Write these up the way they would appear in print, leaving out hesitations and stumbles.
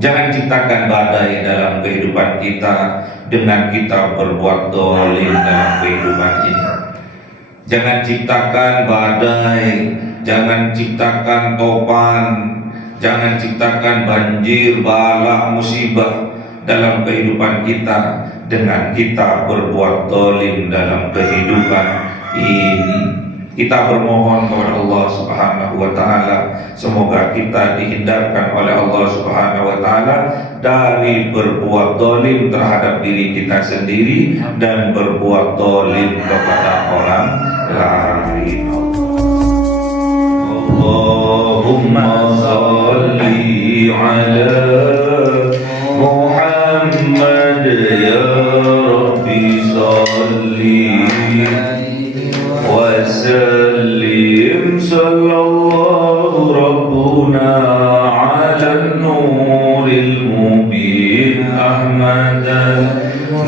Jangan ciptakan badai dalam kehidupan kita dengan kita berbuat dolim dalam kehidupan ini. Jangan ciptakan badai, jangan ciptakan topan, jangan ciptakan banjir, bala, musibah dalam kehidupan kita dengan kita berbuat dolim dalam kehidupan ini. Kita bermohon kepada Allah Subhanahu wa Ta'ala, semoga kita dihindarkan oleh Allah Subhanahu wa Ta'ala dari berbuat dolim terhadap diri kita sendiri dan berbuat dolim kepada orang lain. Allahumma salli ala Muhammad ya Rabbi salli wa sallim sallallahu rabbuna ala nuril mubin Ahmad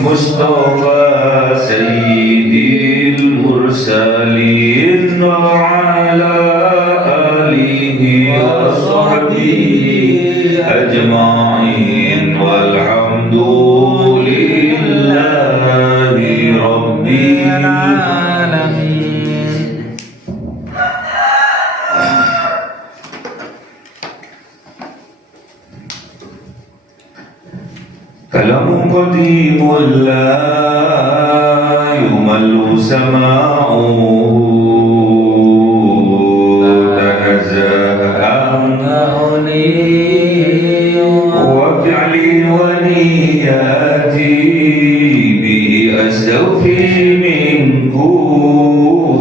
Mustafa sayyidil mursalin wa ala alihi wa sahbihi ajma'in walhamdulillahi rabbil alamin. Kalamu qadimun la yumallu sama'u tanazza'an wa fi'li wa niyati bi astaghfi min kulli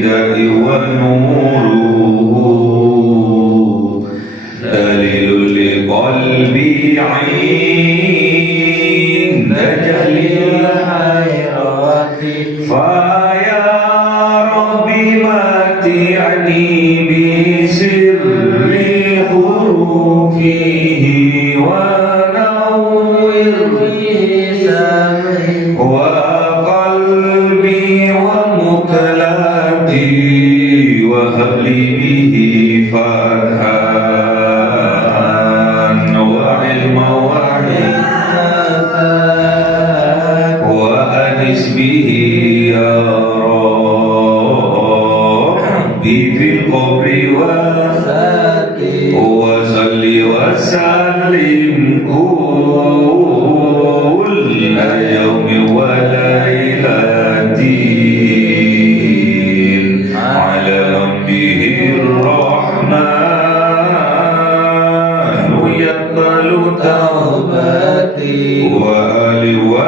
da'i wa nuruhu dalilul liqalbi 'inda jahlil hayrati fa ya rabbi mati'ani bi sirri hurufihi wa nawwir sam'i wa qalbi wa mukalati wa habli bihi fathan wa ilma wa hikmatan wa anis bihi ya Rabbi fil qabri wa salli wa sallim kulla yawmi wa laylatin ala man bihi rahmanu yaqbalu tawbati wa ali wa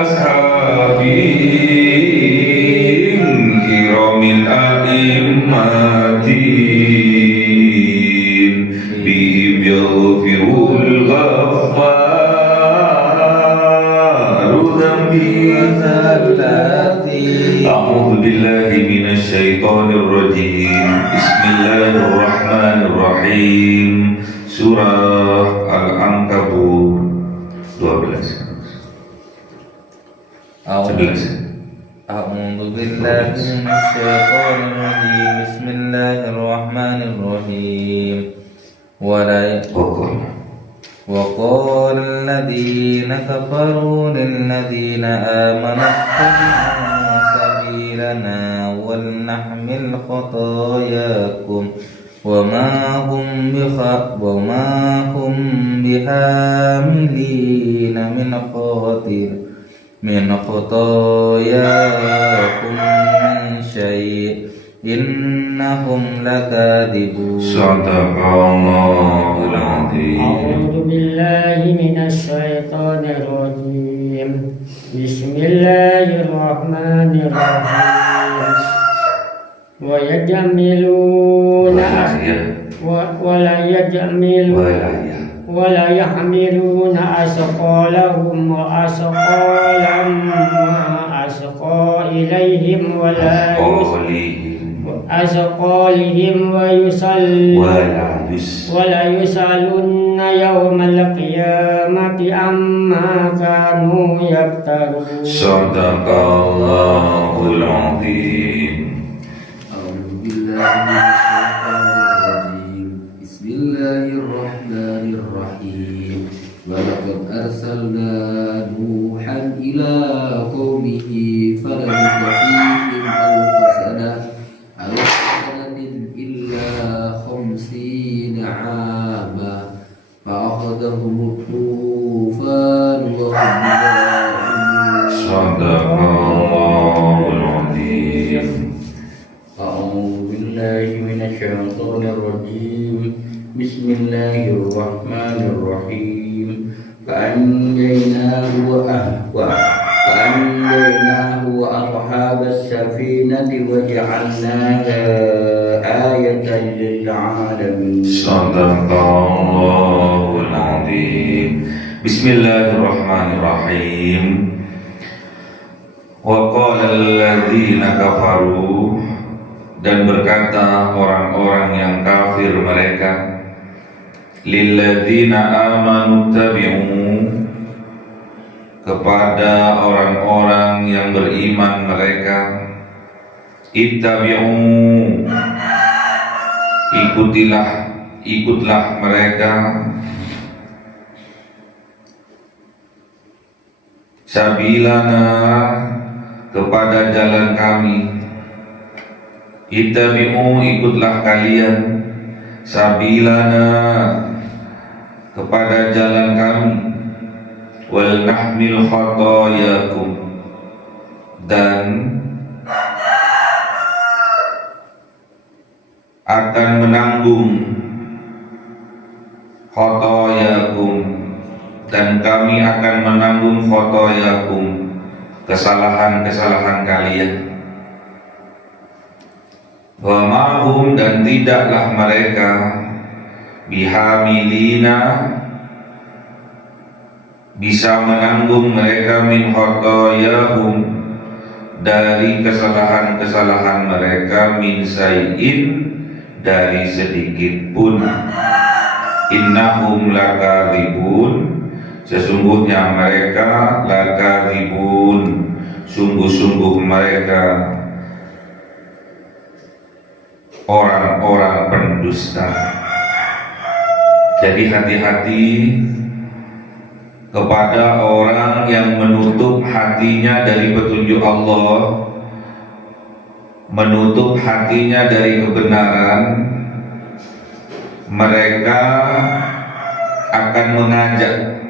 ashabi kiramil a'immatin bihim yaghfirul ghaffaru dhanbi zallati. A'udzu billahi minasy syaithanir rajim. Bismillahirrahmanirrahim. Surah Al-Ankabut 12. أعوذ بالله من الشيطان الرجيم بسم الله الرحمن الرحيم وقال الذين كفروا للذين آمنوا اتبعوا سبيلنا ولنحمل خطاياكم وما هم بحاملين من خطاياكم من شيء إنهم لكاذبون. صدق الله العظيم. أعوذ بالله من الشيطان الرجيم بسم الله الرحمن الرحيم ولا يحملون أثقالهم وأثقالا مع أثقالهم ولا يسألن يوم القيامة عما كانوا يفترون. صدق الله العظيم. أعوذ بالله من الشيطان الرجيم بسم الله الرحمن الرحمن الرحيم ولقد أرسلنا نوحا إلى قومه فلبث فيهم ألف سنة إلا 50 عاما فأخذهم الطوفان وهم ظالمون. Sadaqallahul Azim. أعوذ بالله من الشيطان الرجيم بسم الله الرحمن الرحيم فأنجيناه وأصحاب السفينة وجعلناها آية للعالمين. Sadaqallahul Azim. Bismillahirrahmanirrahim. Wa qala alladzina kafaru, dan berkata orang-orang yang kafir mereka, lilladzina amanu tabi'u, kepada orang-orang yang beriman mereka, ittabi'u, ikutlah mereka, sabilana, kepada jalan kami, ittabi'u, ikutlah kalian, sabilana, kepada jalan kami, wal nahmil khatayakum, dan akan menanggung khatayakum, dan kami akan menanggung khatayakum, kesalahan-kesalahan kalian. Wa ma'hum, dan tidaklah mereka bihamilina, bisa menanggung mereka min khatayahum, dari kesalahan-kesalahan mereka, min say'in, dari sedikit pun. Innahum lakadzibun, sesungguhnya mereka lakadzibun, sungguh-sungguh mereka orang-orang pendusta. Jadi hati-hati kepada orang yang menutup hatinya dari petunjuk Allah, menutup hatinya dari kebenaran. Mereka akan mengajak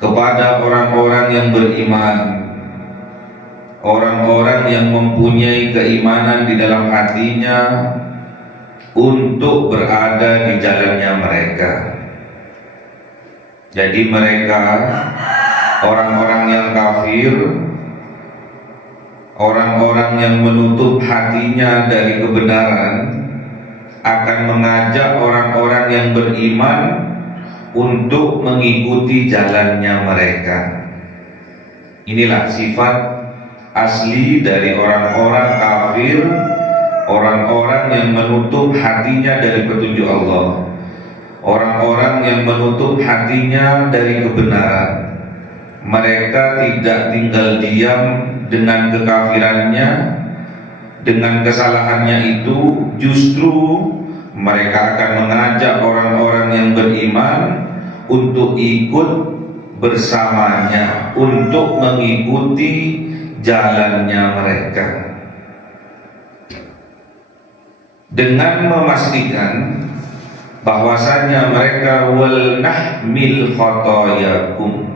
kepada orang-orang yang beriman, orang-orang yang mempunyai keimanan di dalam hatinya, untuk berada di jalannya mereka. Jadi mereka, orang-orang yang kafir, orang-orang yang menutup hatinya dari kebenaran, akan mengajak orang-orang yang beriman untuk mengikuti jalannya mereka. Inilah sifat asli dari orang-orang kafir, orang-orang yang menutup hatinya dari petunjuk Allah, orang-orang yang menutup hatinya dari kebenaran. Mereka tidak tinggal diam dengan kekafirannya, dengan kesalahannya itu. Justru mereka akan mengajak orang-orang yang beriman untuk ikut bersamanya, untuk mengikuti jalannya mereka, dengan memastikan bahwasanya mereka wal nahmil khatayakum,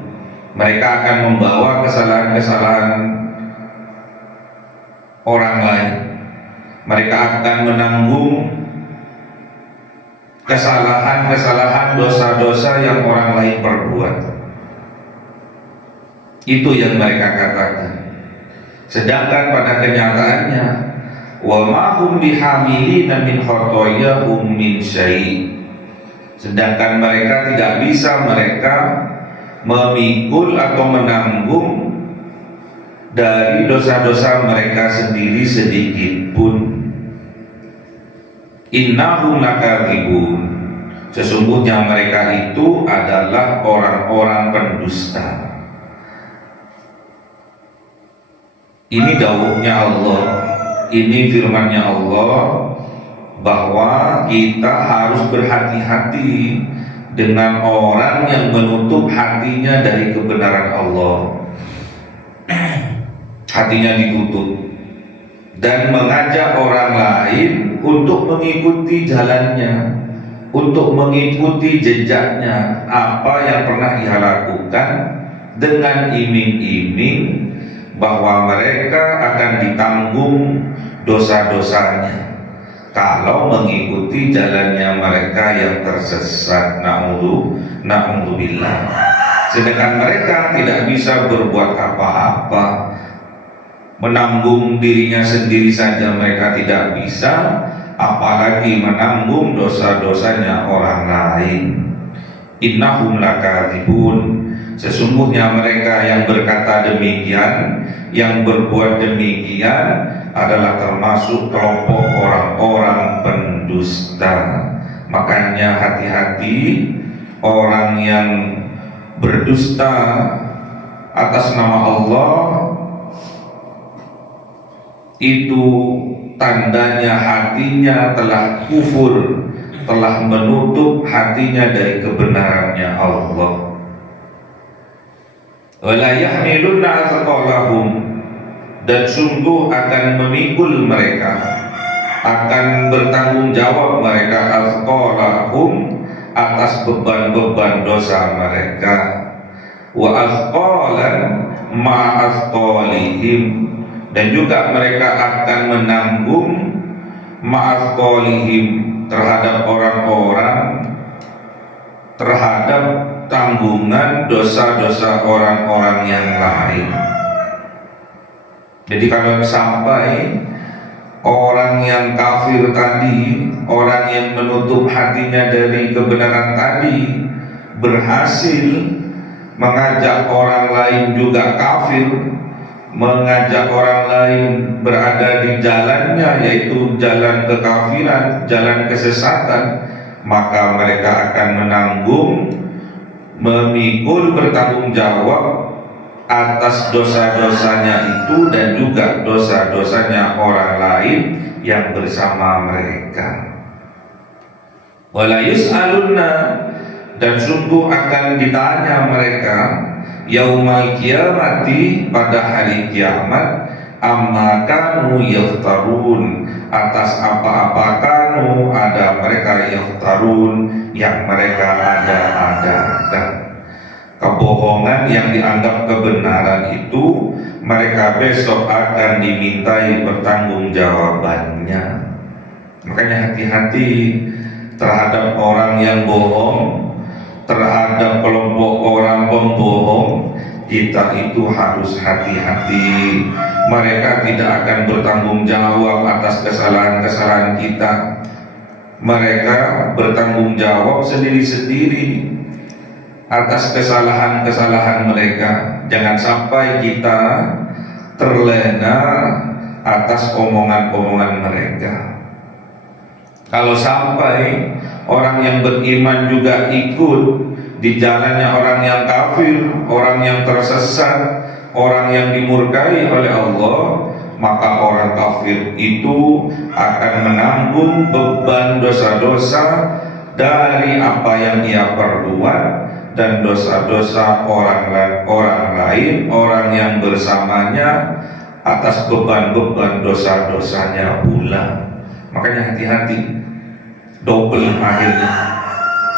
mereka akan membawa kesalahan-kesalahan orang lain, mereka akan menanggung kesalahan-kesalahan, dosa-dosa yang orang lain perbuat. Itu yang mereka katakan. Sedangkan pada kenyataannya, wa ma hum bihamilina min khatayahum min syai', sedangkan mereka tidak bisa memikul atau menanggung dari dosa-dosa mereka sendiri sedikit pun. Innahum lakadzibun, sesungguhnya mereka itu adalah orang-orang pendusta. Ini dawuhnya Allah, ini firmannya Allah bahwa kita harus berhati-hati dengan orang yang menutup hatinya dari kebenaran Allah. Hatinya ditutup dan mengajak orang lain untuk mengikuti jalannya, untuk mengikuti jejaknya, apa yang pernah ia lakukan, dengan iming-iming bahwa mereka akan ditanggung dosa-dosanya kalau mengikuti jalannya mereka yang tersesat. Na'udzubillah. Sedangkan mereka tidak bisa berbuat apa-apa, menanggung dirinya sendiri saja mereka tidak bisa, apalagi menanggung dosa-dosanya orang lain. Innahum lakadzibun. Sesungguhnya mereka yang berkata demikian, yang berbuat demikian adalah termasuk kelompok orang-orang pendusta. Makanya hati-hati orang yang berdusta atas nama Allah, itu tandanya hatinya telah kufur, telah menutup hatinya dari kebenarannya Allah. Wala yahmilunna athqalahum, dan sungguh akan memikul mereka, akan bertanggung jawab mereka, athqalahum, atas beban-beban dosa mereka, wa athqalan ma athqalihim, dan juga mereka akan menanggung ma'athqalihim, terhadap orang-orang, terhadap tanggungan dosa-dosa orang-orang yang lain. Jadi kalau sampai orang yang kafir tadi, orang yang menutup hatinya dari kebenaran tadi, berhasil mengajak orang lain juga kafir, mengajak orang lain berada di jalannya, yaitu jalan kekafiran, jalan kesesatan, maka mereka akan menanggung, memikul, bertanggung jawab atas dosa-dosanya itu dan juga dosa-dosanya orang lain yang bersama mereka. Wala yus'alunna, dan sungguh akan ditanya mereka yaumal kiamati, pada hari kiamat, amma kanu yaftarun, atas apa-apa kanu ada mereka yaftarun, yang mereka ada-adakan. Kebohongan yang dianggap kebenaran itu mereka besok akan dimintai pertanggungjawabannya. Makanya hati-hati terhadap orang yang bohong, terhadap kelompok orang pembohong. Kita itu harus hati-hati. Mereka tidak akan bertanggung jawab atas kesalahan-kesalahan kita. Mereka bertanggung jawab sendiri-sendiri atas kesalahan-kesalahan mereka. Jangan sampai kita terlena atas omongan-omongan mereka. Kalau sampai orang yang beriman juga ikut di jalannya orang yang kafir, orang yang tersesat, orang yang dimurkai oleh Allah, maka orang kafir itu akan menanggung beban dosa-dosa dari apa yang ia perbuat dan dosa-dosa orang lain, orang yang bersamanya, atas beban-beban dosa-dosanya pula. Makanya hati-hati, double akhirnya.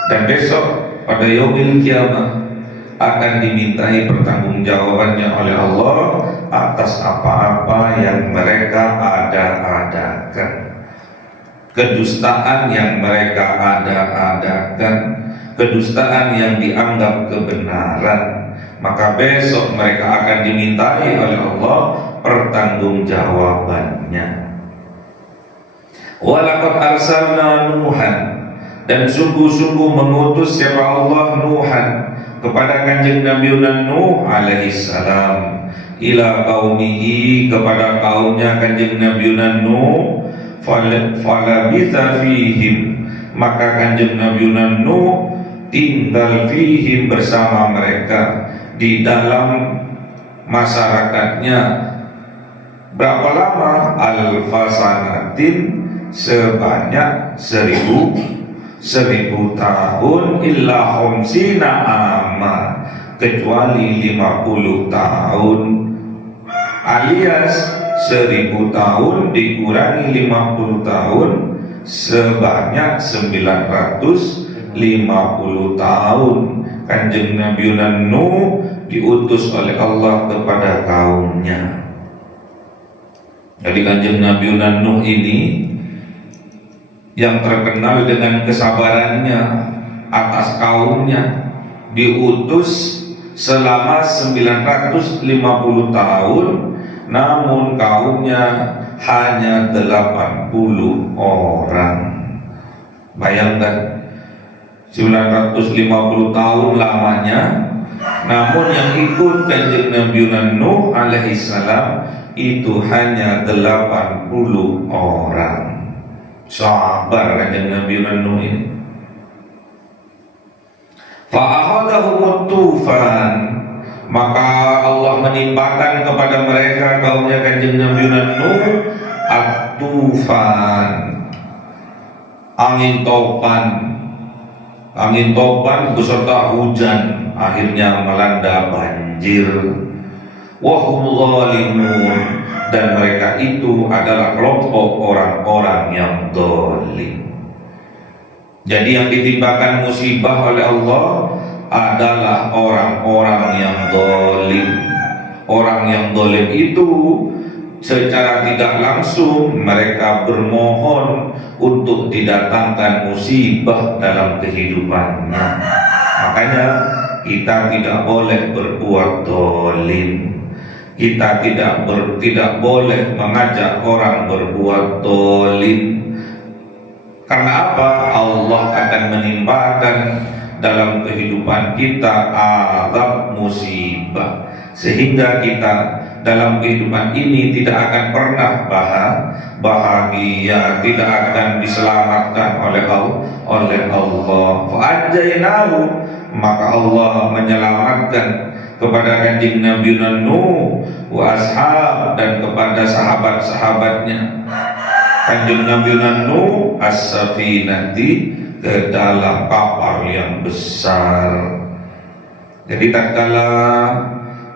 Dan besok pada yaumil kiamah akan dimintai pertanggungjawabannya oleh Allah atas apa-apa yang mereka ada-adakan, kedustaan yang mereka ada-adakan, kedustaan yang dianggap kebenaran. Maka besok mereka akan dimintai oleh Allah pertanggungjawabannya. Walaqad arsalna Nuhan, dan sungguh-sungguh mengutus siapa Allah Nuhan kepada kanjeng Nabi Nuh alaihi salam, ila qaumihi, kepada kaumnya kanjeng Nabi Nuh, falabitha fihim, maka kanjeng Nabi Nuh tinggal fihim, bersama mereka, di dalam masyarakatnya. Berapa lama? Alfasanatin, sebanyak 1000 tahun illa khamsina ama, kecuali 50 tahun, alias 1000 tahun dikurangi 50 tahun sebanyak 950 tahun. Kanjeng Nabi Nuh diutus oleh Allah kepada kaumnya. Jadi kanjeng Nabi Nuh ini yang terkenal dengan kesabarannya atas kaumnya, diutus selama 950 tahun, namun kaumnya hanya 80 orang. Bayangkan 950 tahun lamanya, namun yang ikut kanjeng Nabi Nuh alaihissalam itu hanya 80 orang. Sabar kanjeng Nabi Nuh ini. Fa'akhadhahumut tufan, maka Allah menimpakan kepada mereka kaumnya kanjeng Nabi Nuh at-tufan, angin topan beserta hujan, akhirnya melanda banjir. Wahum zalimun, dan mereka itu adalah kelompok orang-orang yang zalim. Jadi yang ditimpakan musibah oleh Allah adalah orang-orang yang zalim. Orang yang zalim itu secara tidak langsung mereka bermohon untuk didatangkan musibah dalam kehidupannya. Makanya kita tidak boleh berbuat zalim. Kita tidak boleh mengajak orang berbuat zalim. Karena apa? Allah akan menimpakan dalam kehidupan kita azab musibah, sehingga kita dalam kehidupan ini tidak akan pernah bahagia, tidak akan diselamatkan oleh Allah. Fa'anjaynahu, maka Allah menyelamatkan kepada kanjeng Nabi Nuh wa ashab, dan kepada sahabat-sahabatnya kanjeng Nabi Nuh as-safinati, ke dalam kapal yang besar. Jadi tatkala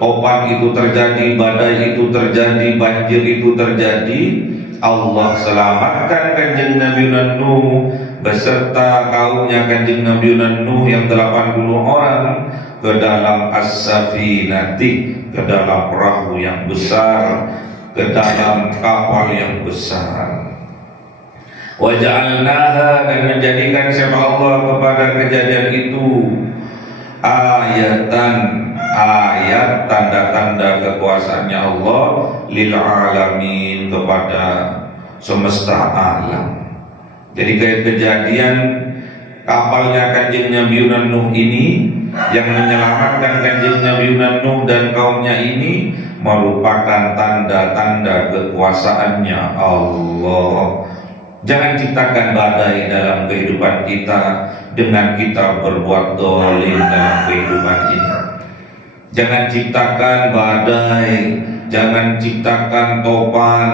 topan itu terjadi, badai itu terjadi, banjir itu terjadi, Allah selamatkan kanjeng Nabi Nuh beserta kaumnya kanjeng Nabi Nuh yang 80 orang ke dalam as-safinati, ke dalam perahu yang besar, ke dalam kapal yang besar. Wa ja'alnaha, dan menjadikan siapa Allah kepada kejadian itu ayatan, ayat tanda-tanda kekuasaannya Allah lil alamin, kepada semesta alam. Jadi kejadian kapalnya kanjeng Nabi Nuh ini yang menyelamatkan kanjeng Nabi Nuh dan kaumnya ini merupakan tanda-tanda kekuasaannya Allah. Jangan ciptakan badai dalam kehidupan kita dengan kita berbuat zalim dalam kehidupan ini. Jangan ciptakan badai, jangan ciptakan topan,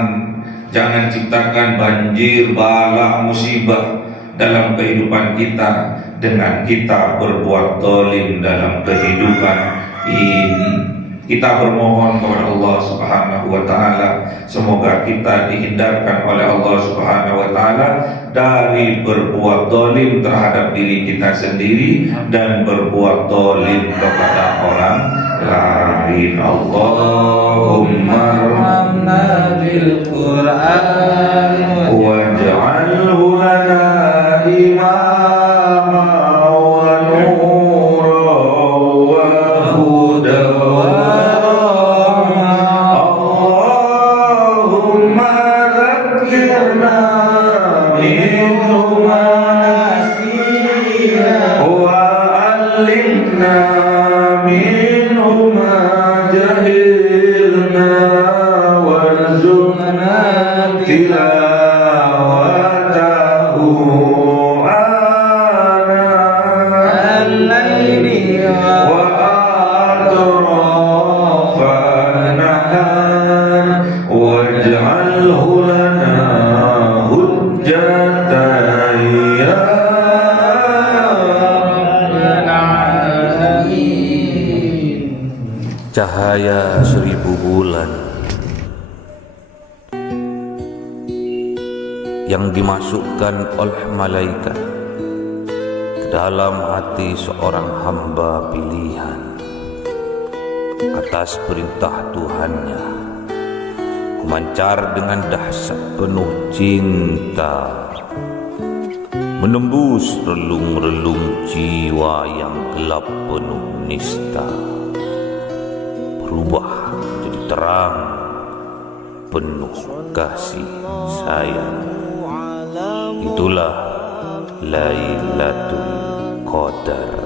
jangan ciptakan banjir, bala, musibah dalam kehidupan kita dengan kita berbuat zalim dalam kehidupan ini. Kita bermohon kepada Allah Subhanahu wa taala, semoga kita dihindarkan oleh Allah Subhanahu wa taala dari berbuat zalim terhadap diri kita sendiri dan berbuat zalim kepada orang lain. Allahumma arhamna bil Qur'an waj'alhu lana imama wa nura wa huda. cahaya 1000 bulan yang dimasukkan oleh malaikat ke dalam hati seorang hamba pilihan atas perintah Tuhannya, memancar dengan dahsyat penuh cinta, menembus relung-relung jiwa yang gelap penuh nista, berubah menjadi terang penuh kasih sayang. Itulah Lailatul Qadar.